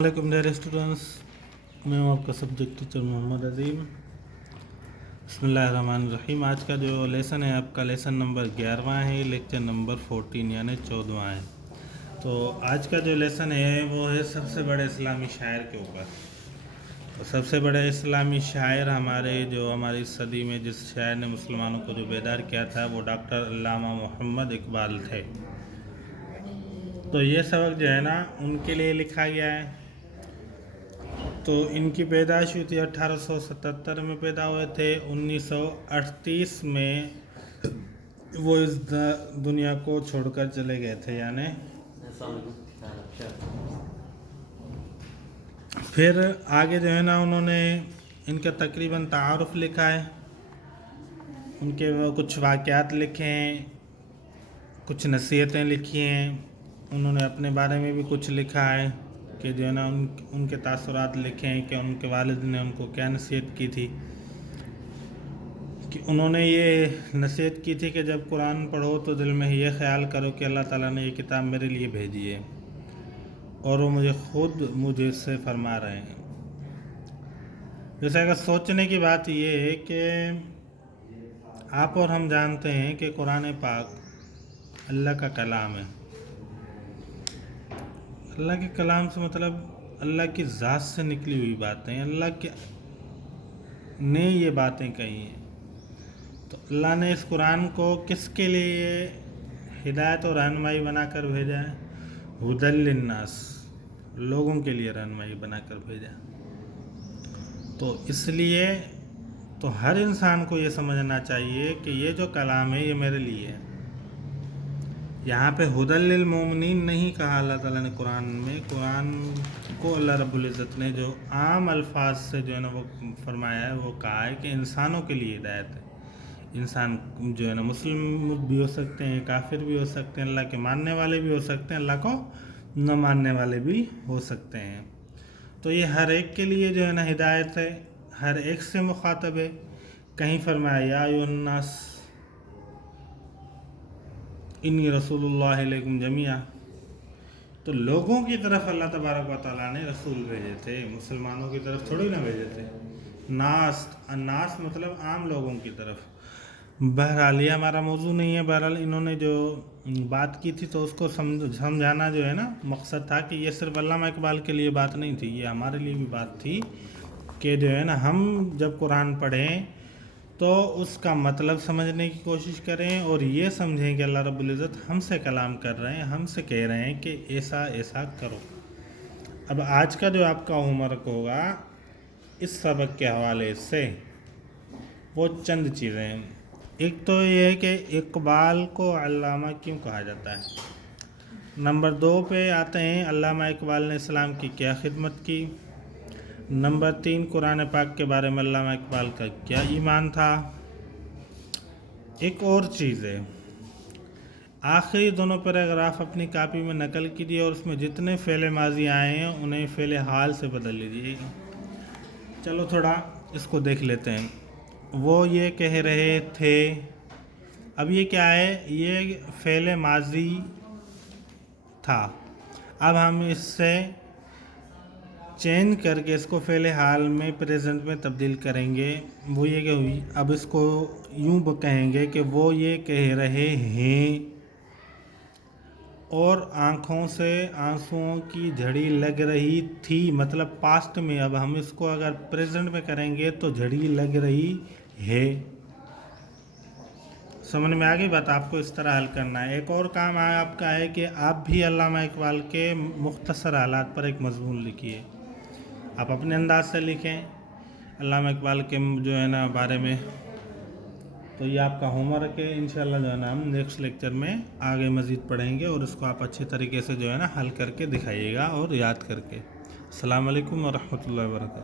वालेकुम dear students, मैं हूँ आपका सब्जेक्ट टीचर मोहम्मद अजीम। बिस्मिल्लाहिर्रहमानिर्रहीम। आज का जो लेसन है आपका लेसन नंबर 11वां है, लेक्चर नंबर 14 यानी 14वां है। तो आज का जो लेसन है वो है सबसे बड़े इस्लामी शायर के ऊपर। तो सबसे बड़े इस्लामी शायर हमारी सदी में जिस शायर ने मुसलमानों को जो बेदार किया था वो डॉक्टर अल्लामा मोहम्मद इकबाल थे। तो ये सबक जो है ना उनके लिए लिखा गया है। तो इनकी पैदाइश हुई थी 1877 में पैदा हुए थे। 1938 में वो इस दुनिया को छोड़कर चले गए थे, यानी फिर आगे जो है ना उन्होंने इनका तकरीबन तारुफ लिखा है, उनके वो कुछ वाक़यात लिखे हैं, कुछ नसीहतें लिखी हैं। उन्होंने अपने बारे में भी कुछ लिखा है कि जो है ना उनके तासुरात लिखे हैं कि उनके वालिद ने उनको क्या नसीहत की थी। कि उन्होंने ये नसीहत की थी कि जब कुरान पढ़ो तो दिल में ये ख्याल करो कि अल्लाह ताला ने ये किताब मेरे लिए भेजी है और वो मुझे इससे फरमा रहे हैं। जैसे अगर सोचने की बात ये है कि आप और हम जानते हैं कि कुरान पाक अल्लाह का कलाम है। अल्लाह के कलाम से मतलब अल्लाह की ज़ात से निकली हुई बातें, अल्लाह के ने ये बातें कही हैं। तो अल्लाह ने इस कुरान को किसके लिए हिदायत और रहनुमाई बनाकर भेजा है? हुदल लिन्नास, लोगों के लिए रहनुमाई बनाकर भेजा। तो इसलिए तो हर इंसान को ये समझना चाहिए कि ये जो कलाम है ये मेरे लिए है। यहाँ पे हुदल लिल मोमिनीन नहीं कहा अल्लाह ताला ने कुरान में। कुरान को अल्लाह रब्बुल इज़्ज़त ने जो आम अल्फाज से जो है ना वो फरमाया है, वो कहा है कि इंसानों के लिए हिदायत है। इंसान जो है ना मुस्लिम भी हो सकते हैं, काफिर भी हो सकते हैं, अल्लाह के मानने वाले भी हो सकते हैं, अल्लाह को न मानने वाले भी हो सकते हैं। तो ये हर एक के लिए जो है ना हिदायत है, हर एक से मुखातब है। कहीं फरमाया या अय्युहन्नास इन्नी रसूलुल्लाह इलैकुम जमीआ। तो लोगों की तरफ अल्लाह तबारक व तआला ने रसूल भेजे थे, मुसलमानों की तरफ थोड़ी ना भेजे थे। नास मतलब आम लोगों की तरफ। बहरहाल ये हमारा मौजू नहीं है। बहरहाल इन्होंने जो बात की थी तो उसको समझाना जो है ना मकसद था कि ये सिर्फ अल्लामा इकबाल के लिए बात नहीं थी, ये हमारे लिए भी बात थी कि जो है ना हम जब कुरान पढ़ें तो उसका मतलब समझने की कोशिश करें और ये समझें कि अल्लाह रब्बुल इज़्ज़त हमसे कलाम कर रहे हैं, हमसे कह रहे हैं कि ऐसा ऐसा करो। अब आज का जो आपका होमवर्क होगा इस सबक के हवाले से वो चंद चीज़ें हैं। एक तो ये है कि इकबाल को अल्लामा क्यों कहा जाता है। नंबर 2 पे आते हैं अल्लामा इकबाल ने इस्लाम की क्या खिदमत की। नंबर 3 कुरान पाक के बारे में अल्लामा इकबाल का क्या ईमान था। एक और चीज़ है, आखिरी दोनों पैराग्राफ अपनी कापी में नकल कीजिए और उसमें जितने फ़ेल माजी आए हैं उन्हें फ़ेल हाल से बदल लीजिए। चलो थोड़ा इसको देख लेते हैं। वो ये कह रहे थे, अब ये क्या है, ये फ़ेल माजी था। अब हम इससे चेंज करके इसको फ़ेल हाल में प्रेजेंट में तब्दील करेंगे। वो ये कि अब इसको यूँ कहेंगे कि वो ये कह रहे हैं और आँखों से आंसुओं की झड़ी लग रही थी, मतलब पास्ट में। अब हम इसको अगर प्रेजेंट में करेंगे तो झड़ी लग रही है। समझ में आ गई बात? आपको इस तरह हल करना है। एक और काम आपका है कि आप भी अल्लामा इकबाल के मुख्तसर हालात पर एक मजमून लिखिए। आप अपने अंदाज से लिखें अल्लामा इकबाल के जो है ना बारे में। तो ये आपका होमवर्क है। इंशाल्लाह जो है ना हम नेक्स्ट लेक्चर में आगे मज़ीद पढ़ेंगे और इसको आप अच्छे तरीके से जो है ना हल करके दिखाइएगा और याद करके। अस्सलाम वालेकुम व रहमतुल्लाहि व बरकातहू।